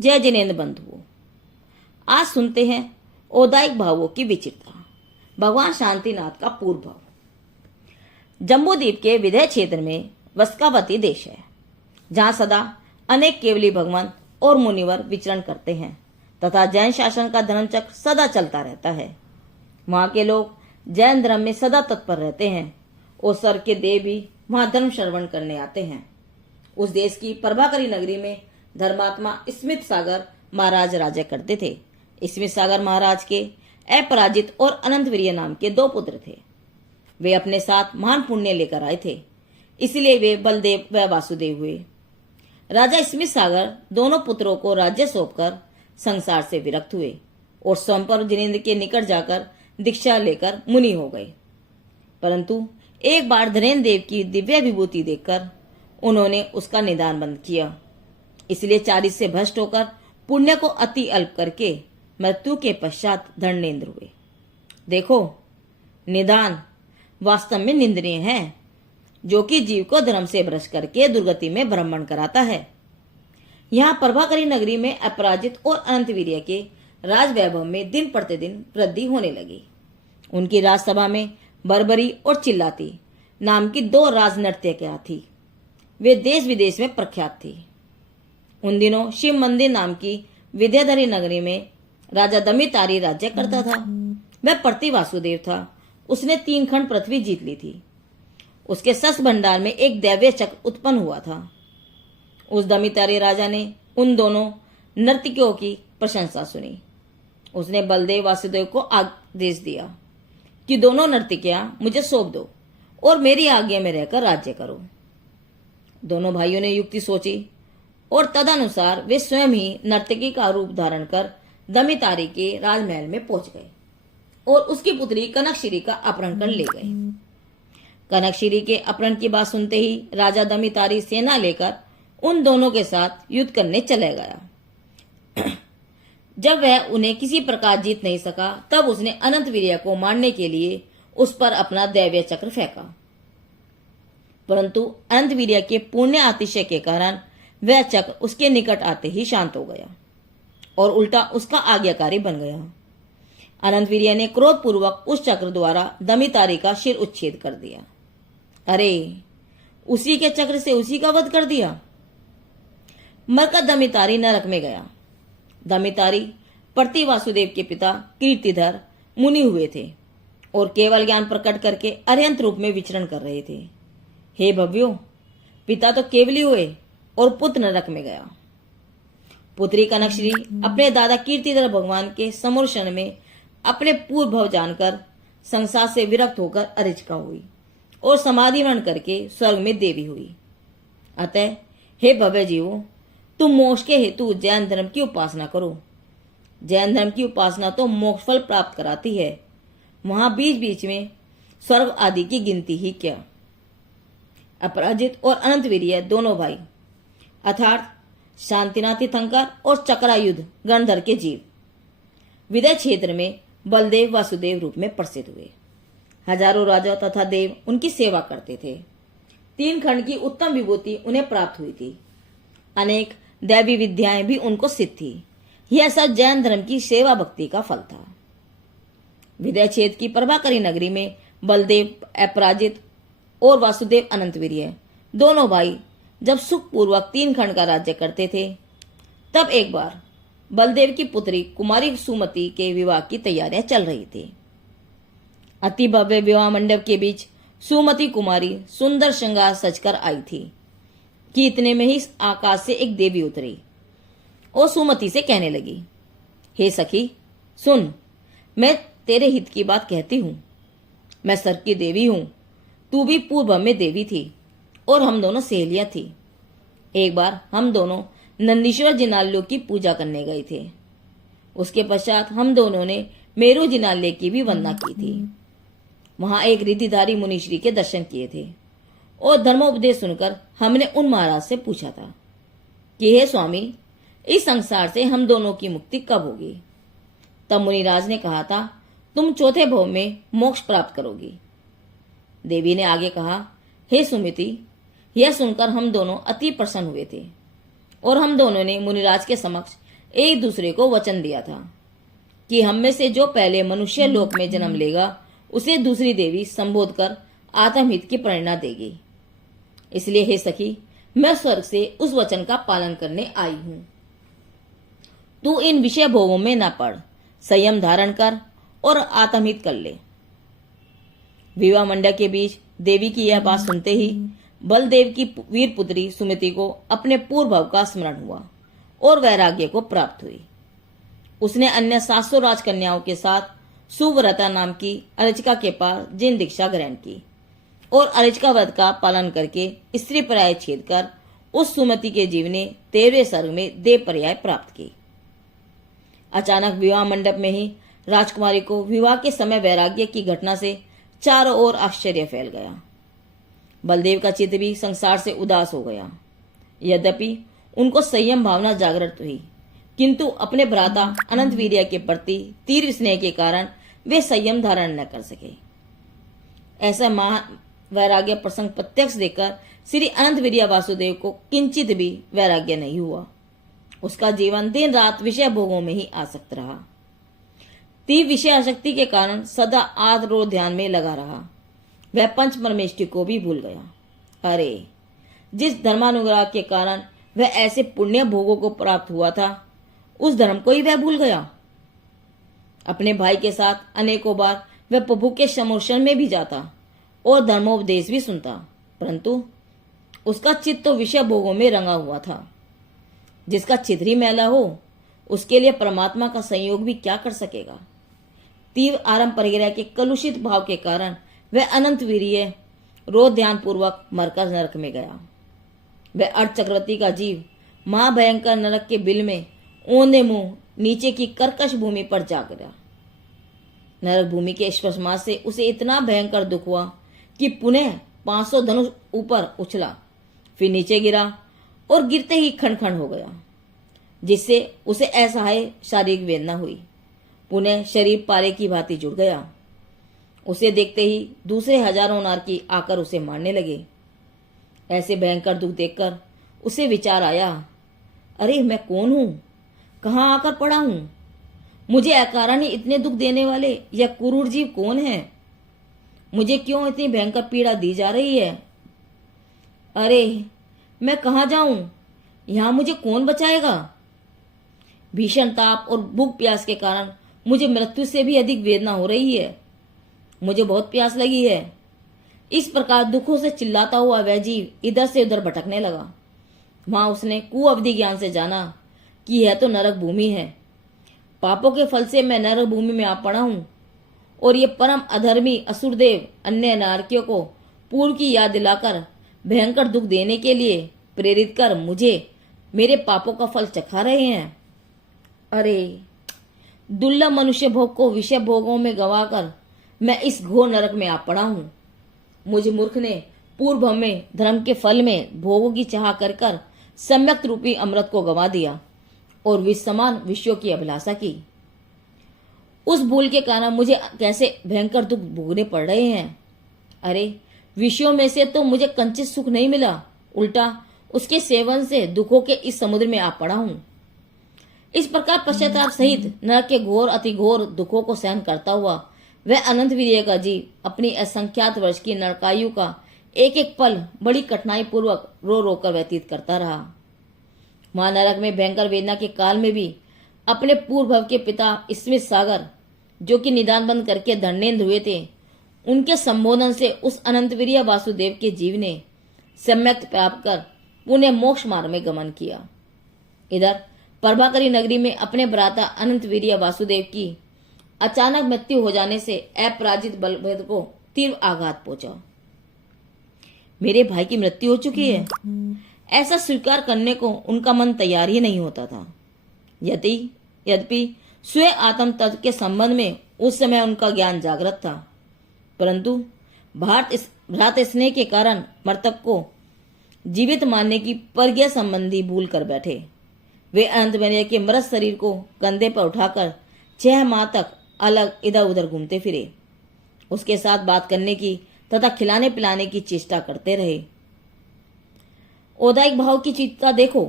जय जिनेन्द्र बंधुओं, आज सुनते हैं औदायिक भावों की विचित्रता, भगवान शांतिनाथ का पूर्व भाव। जम्बूद्वीप के विदय क्षेत्र में वस्कावती देश है, जहां सदा अनेक केवली भगवान और मुनिवर विचरण करते हैं तथा जैन शासन का धर्मचक्र सदा चलता रहता है। वहां के लोग जैन धर्म में सदा तत्पर रहते हैं और स्वर्ग के देव भी वहां धर्म श्रवण करने आते हैं। उस देश की प्रभाकरी नगरी में धर्मात्मा स्मित सागर महाराज राज्य करते थे। स्मित सागर महाराज के अपराजित और अनंतवीर्य नाम के 2 पुत्र थे। वे अपने साथ महान पुण्य लेकर आए थे, इसलिए वे बलदेव व वासुदेव हुए। राजा स्मित सागर दोनों पुत्रों को राज्य सौंपकर संसार से विरक्त हुए और स्वयं जिनेन्द्र के निकट जाकर दीक्षा लेकर मुनि हो गए। परंतु एक बार धीरेन्द्र देव की दिव्य विभूति देखकर उन्होंने उसका निदान बंद किया, इसलिए 40 से भ्रष्ट होकर पुण्य को अति अल्प करके मृत्यु के पश्चात धर्मेंद्र हुए। देखो, निदान वास्तव में निंदनीय है, जो कि जीव को धर्म से भ्रष्ट करके दुर्गति में भ्रमण कराता है। यहाँ प्रभाकरी नगरी में अपराजित और अनंतवीर्य के राज वैभव में दिन प्रतिदिन वृद्धि होने लगी। उनकी राजसभा में बरबरी और चिल्लाती नाम की 2 राजनर्तकियां थी। वे देश विदेश में प्रख्यात थी। उन दिनों शिव मंदिर नाम की विद्याधरी नगरी में राजा दमितारी राज्य करता था। वह प्रति वासुदेव था। उसने 3 खंड पृथ्वी जीत ली थी। उसके शस्त्र भंडार में एक दैवीय चक्र उत्पन्न हुआ था। उस दमितारी राजा ने उन दोनों नर्तकियों की प्रशंसा सुनी। उसने बलदेव वासुदेव को आदेश दिया कि दोनों नर्तकियां मुझे सौंप दो और मेरी आज्ञा में रहकर राज्य करो। दोनों भाइयों ने युक्ति सोची और तदनुसार वे स्वयं ही नर्तकी का रूप धारण कर दमितारी के राजमहल में पहुंच गए और उसकी पुत्री कनकश्री का अपहरण कर ले गए। कनकश्री के अपहरण की बात सुनते ही राजा दमितारी सेना लेकर उन दोनों के साथ युद्ध करने चले गया। जब वह उन्हें किसी प्रकार जीत नहीं सका, तब उसने अनंतवीर्य को मारने के लिए उस पर अपना दैवीय चक्र फेंका, परंतु अनंतवीर्य के पुण्य अतिशय के कारण वह चक्र उसके निकट आते ही शांत हो गया और उल्टा उसका आज्ञाकारी बन गया। अनंतवीर्य ने क्रोधपूर्वक उस चक्र द्वारा दमितारी का सिर उच्छेद कर दिया। अरे, उसी के चक्र से उसी का वध कर दिया। मरकर दमितारी नरक में गया। दमितारी प्रति वासुदेव के पिता कीर्तिधर मुनि हुए थे और केवल ज्ञान प्रकट करके अरिहंत रूप में विचरण कर रहे थे। हे भव्यों, पिता तो केवली हुए और पुत्र नरक में गया। पुत्री कनकश्री अपने दादा कीर्तिधर भगवान के समर्षण में अपने पूर्व भव जानकर संसार से विरक्त होकर अरिचका हुई और समाधि वर्ण करके स्वर्ग में देवी हुई। अतः हे भव्य जीवों, तुम मोक्ष के हेतु जैन धर्म की उपासना करो। जैन धर्म की उपासना तो मोक्ष फल प्राप्त कराती है, वहां बीच बीच में स्वर्ग आदि की गिनती ही क्या। अपराजित और अनंतवीर्य दोनों भाई अर्थात शांतिनाथ तीर्थंकर और चक्रायुध गणधर के जीव विदय क्षेत्र में बलदेव वासुदेव रूप में प्रसिद्ध हुए। हजारों राजा तथा देव उनकी सेवा करते थे। 3 खंड की उत्तम विभूति उन्हें प्राप्त हुई थी। अनेक दैवी विद्याएं भी उनको सिद्ध थी। यह सब जैन धर्म की सेवा भक्ति का फल था। विदय क्षेत्र की प्रभाकरी नगरी में बलदेव अपराजित और वासुदेव अनंतवीर्य दोनों भाई जब सुखपूर्वक 3 खंड का राज्य करते थे, तब एक बार बलदेव की पुत्री कुमारी सुमति के विवाह की तैयारियां चल रही थी। अति भव्य विवाह मंडप के बीच सुमति कुमारी सुंदर श्रृंगार सजकर आई थी कि इतने में ही आकाश से एक देवी उतरी और सुमति से कहने लगी, हे सखी सुन, मैं तेरे हित की बात कहती हूं। मैं स्वर्ग की देवी हूं, तू भी पूर्व में देवी थी और हम दोनों सहेलियां थी। एक बार हम दोनों नंदीश्वर जिनालय की पूजा करने गए थे। उसके पश्चात हम दोनों ने मेरू जिनालय की भी वंदना की थी। वहां एक रिद्धिधारी मुनिश्री के दर्शन किए थे और धर्मोपदेश सुनकर हमने उन महाराज से पूछा था कि हे स्वामी, इस संसार से हम दोनों की मुक्ति कब होगी। तब मुनिराज ने कहा था, तुम 4थे भव में मोक्ष प्राप्त करोगी। देवी ने आगे कहा, हे सुमति, यह सुनकर हम दोनों अति प्रसन्न हुए थे और हम दोनों ने मुनिराज के समक्ष एक दूसरे को वचन दिया था कि हम में से जो पहले मनुष्य लोक में जन्म लेगा उसे दूसरी देवी संबोध कर आत्महित की प्रेरणा देगी। इसलिए हे सखी, मैं स्वर्ग से उस वचन का पालन करने आई हूं। तू इन विषय भोगों में न पड़, संयम धारण कर और आत्महित कर ले। विवाह मंडप के बीच देवी की यह बात सुनते ही बलदेव की वीर पुत्री सुमति को अपने पूर्व भाव का स्मरण हुआ और वैराग्य को प्राप्त हुई। उसने अन्य 700 राजकन्याओं के साथ सुव्रता नाम की अर्चिका के पास जिन दीक्षा ग्रहण की और अर्चिका व्रत का पालन करके स्त्री पर्याय छेद कर उस सुमति के जीव ने 13वें सर्ग में देव पर्याय प्राप्त की। अचानक विवाह मंडप में ही राजकुमारी को विवाह के समय वैराग्य की घटना से चारों ओर आश्चर्य फैल गया। बलदेव का चित्त भी संसार से उदास हो गया। यद्यपि उनको संयम भावना जागृत हुई, किंतु अपने भ्राता अनंत वीर्य के प्रति तीव्र स्नेह के कारण वे संयम धारण न कर सके। ऐसा महान वैराग्य प्रसंग प्रत्यक्ष देखकर श्री अनंत वीर्य वासुदेव को किंचित भी वैराग्य नहीं हुआ। उसका जीवन दिन रात विषय भोगों में ही आसक्त रहा। तीव्र विषय आसक्ति के कारण सदा आदर और ध्यान में लगा रहा। वह पंच परमेष्टि को भी भूल गया। अरे, जिस धर्मानुग्रह के कारण वह ऐसे पुण्य भोगों को प्राप्त हुआ था, उस धर्म को ही वह भूल गया। अपने भाई के साथ अनेकों बार वह प्रभु के समोषण में भी जाता और धर्मोपदेश भी सुनता, परंतु उसका चित्त तो विषय भोगों में रंगा हुआ था। जिसका चित्त ही मैला हो, उसके लिए परमात्मा का संयोग भी क्या कर सकेगा। तीव्र आरंभ परिग्रह के कलुषित भाव के कारण वह अनंत वीर्य रोज ध्यान पूर्वक मरकर नरक में गया। वह अर्धचक्रवर्ती का जीव महाभयंकर नरक के बिल में औंधे मुंह नीचे की कर्कश भूमि पर जा गिरा। नरक भूमि के स्पर्शमात्र से उसे इतना भयंकर दुख हुआ कि पुनः 500 धनुष ऊपर उछला, फिर नीचे गिरा और गिरते ही खंड खंड हो गया, जिससे उसे असहाय शारीरिक वेदना हुई। पुनः शरीर पारे की भांति जुड़ गया। उसे देखते ही दूसरे हजारों नारकी आकर उसे मारने लगे। ऐसे भयंकर दुख देखकर उसे विचार आया, अरे मैं कौन हूं, कहां आकर पड़ा हूं, मुझे अकारण ही इतने दुख देने वाले यह क्रूर जीव कौन है, मुझे क्यों इतनी भयंकर पीड़ा दी जा रही है। अरे मैं कहां जाऊं, यहां मुझे कौन बचाएगा। भीषण ताप और भूख प्यास के कारण मुझे मृत्यु से भी अधिक वेदना हो रही है। मुझे बहुत प्यास लगी है। इस प्रकार दुखों से चिल्लाता हुआ वह जीव इधर से उधर भटकने लगा। वहां उसने कुअवधि ज्ञान से जाना कि यह तो नरक भूमि है। पापों के फल से मैं नरक भूमि में आ पड़ा हूं और ये परम अधर्मी असुरदेव अन्य नारकियों को पूर्व की याद दिलाकर भयंकर दुख देने के लिए प्रेरित कर मुझे मेरे पापों का फल चखा रहे हैं। अरे, दुर्लभ मनुष्य भोग को विषय भोगों में गंवाकर मैं इस घोर नरक में आ पड़ा हूं। मुझे मूर्ख ने पूर्व में धर्म के फल में भोगों की चाह कर कर सम्यक रूपी अमृत को गंवा दिया और विष समान विषयों की अभिलाषा की। उस भूल के कारण मुझे कैसे भयंकर दुख भोगने पड़ रहे हैं। अरे, विषयों में से तो मुझे कंचित सुख नहीं मिला, उल्टा उसके सेवन से दुखों के इस समुद्र में आ पड़ा हूं। इस प्रकार पश्चाताप सहित नरक के घोर अति घोर दुखों को सहन करता हुआ वह अनंत वीर्य का जीव अपनी असंख्यात वर्ष की नरकायु का एक एक पल बड़ी कठिनाई पूर्वक रो रो कर व्यतीत करता रहा। वहां नरक में भयंकर वेदना के काल में भी अपने पूर्व भव के पिता स्मित सागर, जो कि निदान बंद करके धर्मेंद्र हुए थे, उनके संबोधन से उस अनंत वीर्य वासुदेव के जीव ने सम्यक प्राप्त कर पुनः मोक्ष मार्ग में गमन किया। इधर प्रभाकरी नगरी में अपने भ्राता अनंत वीर्य वासुदेव की अचानक मृत्यु हो जाने से अपराजित बलभद्र को तीव्र आघात पहुंचा। मेरे भाई की मृत्यु हो चुकी है, ऐसा स्वीकार करने को उनका मन तैयार ही नहीं होता था। यद्यपि स्वयं आत्म तत्व के संबंध में उस समय उनका ज्ञान जागृत था, परंतु भ्रात स्नेह के कारण मृतक को जीवित मानने की परज्ञा संबंधी भूल कर बैठे। वे अनंत वीर्य के मृत शरीर को कंधे पर उठाकर 6 माह तक अलग इधर उधर घूमते फिरे। उसके साथ बात करने की तथा खिलाने पिलाने की चेष्टा करते रहे। औदायिक भाव की चिंता देखो,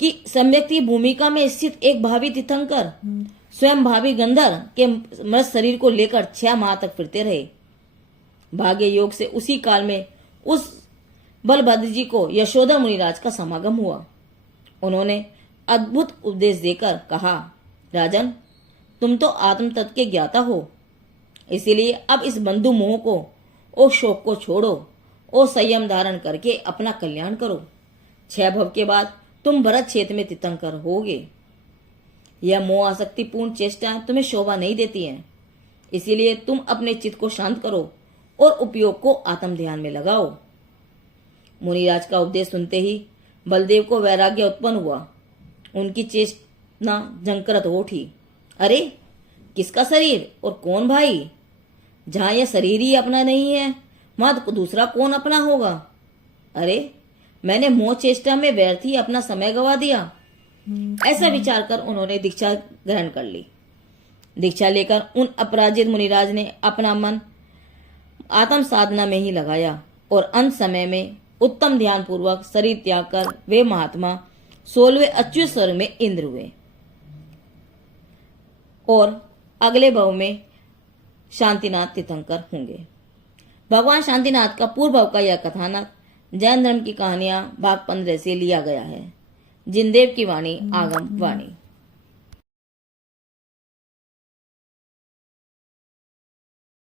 कि सम्यक की भूमिका में स्थित एक भावी तीर्थंकर स्वयं भावी गंधर्व के मृत शरीर को लेकर 6 माह तक फिरते रहे। भाग्य योग से उसी काल में उस बलभद्र जी को यशोधर मुनिराज का समागम हुआ। उन्होंने अद्भुत उपदेश देकर कहा, राजन, तुम तो आत्म तत्व के ज्ञाता हो, इसीलिए अब इस बंधु मोह को और शोक को छोड़ो और संयम धारण करके अपना कल्याण करो। 6 भव के बाद तुम भरत क्षेत्र में तीर्थंकर होगे। यह मोह आसक्तिपूर्ण चेष्टाएं तुम्हें शोभा नहीं देती हैं, इसीलिए तुम अपने चित्त को शांत करो और उपयोग को आत्म ध्यान में लगाओ। मुनिराज का उपदेश सुनते ही बलदेव को वैराग्य उत्पन्न हुआ। उनकी चेतना झंकृत हो उठी। अरे, किसका शरीर और कौन भाई? जहां यह शरीर ही अपना नहीं है, वहां तो दूसरा कौन अपना होगा? अरे, मैंने मोह चेष्टा में व्यर्थ ही अपना समय गवा दिया। ऐसा विचार कर उन्होंने दीक्षा ग्रहण कर ली। दीक्षा लेकर उन अपराजित मुनिराज ने अपना मन आत्म साधना में ही लगाया और अंत समय में उत्तम ध्यान पूर्वक शरीर त्याग कर वे महात्मा 16वें अच्युत स्वर्ग में इंद्र हुए और अगले भव में शांतिनाथ तीर्थंकर होंगे। भगवान शांतिनाथ का पूर्व भव का यह कथानक जैन धर्म की कहानियां भाग 15 से लिया गया है। जिनदेव की वाणी आगम वाणी।